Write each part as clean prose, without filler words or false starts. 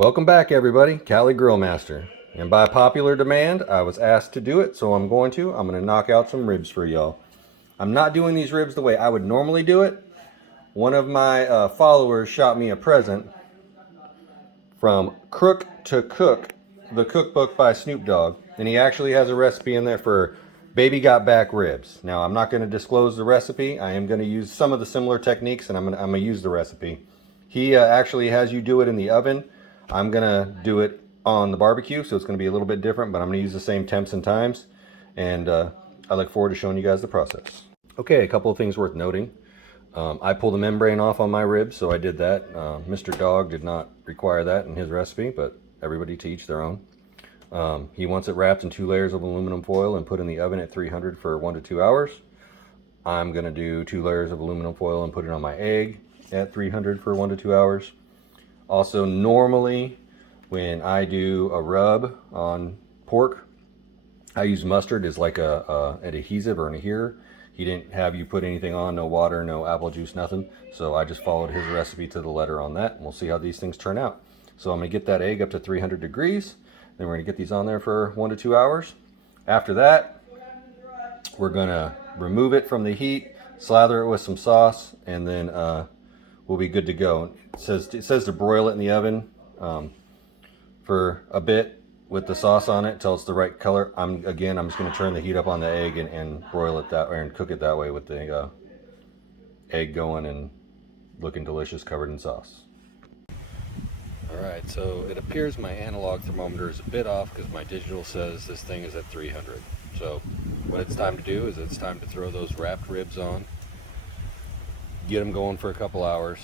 Welcome back, everybody. Cali Grill Master. And by popular demand, I was asked to do it, so I'm going to. I'm going to knock out some ribs for y'all. I'm not doing these ribs the way I would normally do it. One of my followers shot me a present from Crook to Cook, the cookbook by Snoop Dogg. And he actually has a recipe in there for baby got back ribs. Now, I'm not going to disclose the recipe. I am going to use some of the similar techniques, and I'm going to use the recipe. He actually has you do it in the oven. I'm going to do it on the barbecue, so it's going to be a little bit different, but I'm going to use the same temps and times. And I look forward to showing you guys the process. Okay, a couple of things worth noting. I pull the membrane off on my ribs, so I did that. Mr. Dog did not require that in his recipe, but everybody to each their own. He wants it wrapped in 2 layers of aluminum foil and put in the oven at 300 for 1 to 2 hours. I'm going to do 2 layers of aluminum foil and put it on my egg at 300 for 1 to 2 hours. Also, normally when I do a rub on pork, I use mustard as like an adhesive or an adhere. He didn't have you put anything on, no water, no apple juice, nothing. So I just followed his recipe to the letter on that, and we'll see how these things turn out. So I'm going to get that egg up to 300 degrees. Then we're going to get these on there for 1 to 2 hours. After that, we're going to remove it from the heat, slather it with some sauce, and then we'll be good to go. It says to broil it in the oven for a bit with the sauce on it until it's the right color. I'm just going to turn the heat up on the egg and broil it that way and cook it that way with the egg going and looking delicious covered in sauce. Alright, so it appears my analog thermometer is a bit off because my digital says this thing is at 300. So what it's time to do is it's time to throw those wrapped ribs on, get them going for a couple hours.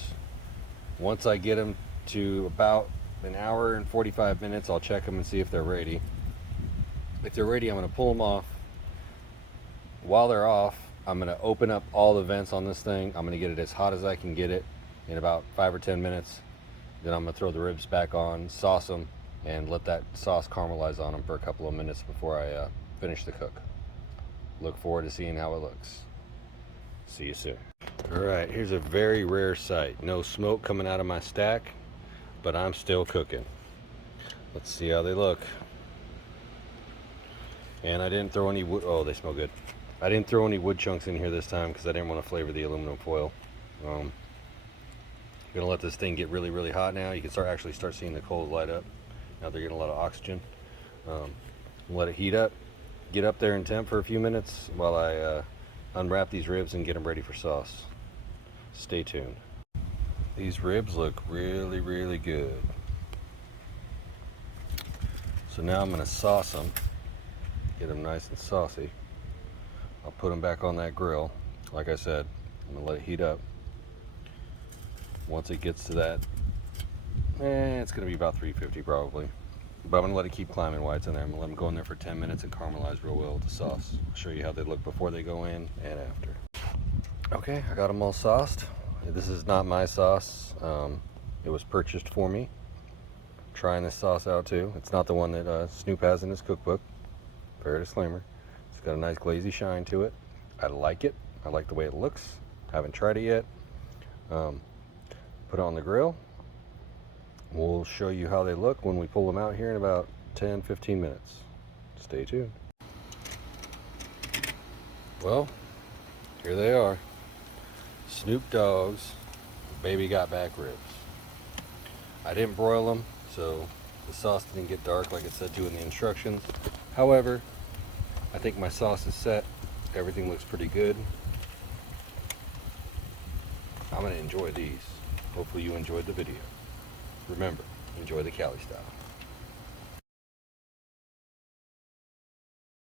Once I get them to about an hour and 45 minutes, I'll check them and see if they're ready. If they're ready, I'm going to pull them off. While they're off, I'm going to open up all the vents on this thing. I'm going to get it as hot as I can get it in about 5 or 10 minutes. Then I'm going to throw the ribs back on, sauce them, and let that sauce caramelize on them for a couple of minutes before I finish the cook. Look forward to seeing how it looks. See you soon. Alright, here's a very rare sight. No smoke coming out of my stack, but I'm still cooking. Let's see how they look. And I didn't throw any wood. Oh, they smell good. I didn't throw any wood chunks in here this time because I didn't want to flavor the aluminum foil. I'm gonna let this thing get really, really hot now. You can actually start seeing the coals light up. Now they're getting a lot of oxygen. Let it heat up. Get up there in temp for a few minutes while I unwrap these ribs and get them ready for sauce. Stay tuned. These ribs look really, really good. So now I'm going to sauce them, get them nice and saucy. I'll put them back on that grill. Like I said, I'm going to let it heat up. Once it gets to that, it's going to be about 350 probably. But I'm going to let it keep climbing while it's in there. I'm going to let them go in there for 10 minutes and caramelize real well with the sauce. I'll show you how they look before they go in and after. Okay, I got them all sauced. This is not my sauce. It was purchased for me. I'm trying this sauce out too. It's not the one that Snoop has in his cookbook. Fair disclaimer. It's got a nice glazy shine to it. I like it. I like the way it looks. Haven't tried it yet. Put it on the grill. We'll show you how they look when we pull them out here in about 10-15 minutes. Stay tuned. Well, here they are. Snoop Dogg's baby got back ribs. I didn't broil them, so the sauce didn't get dark like it said to in the instructions. However, I think my sauce is set. Everything looks pretty good. I'm going to enjoy these. Hopefully you enjoyed the video. Remember, enjoy the Cali style.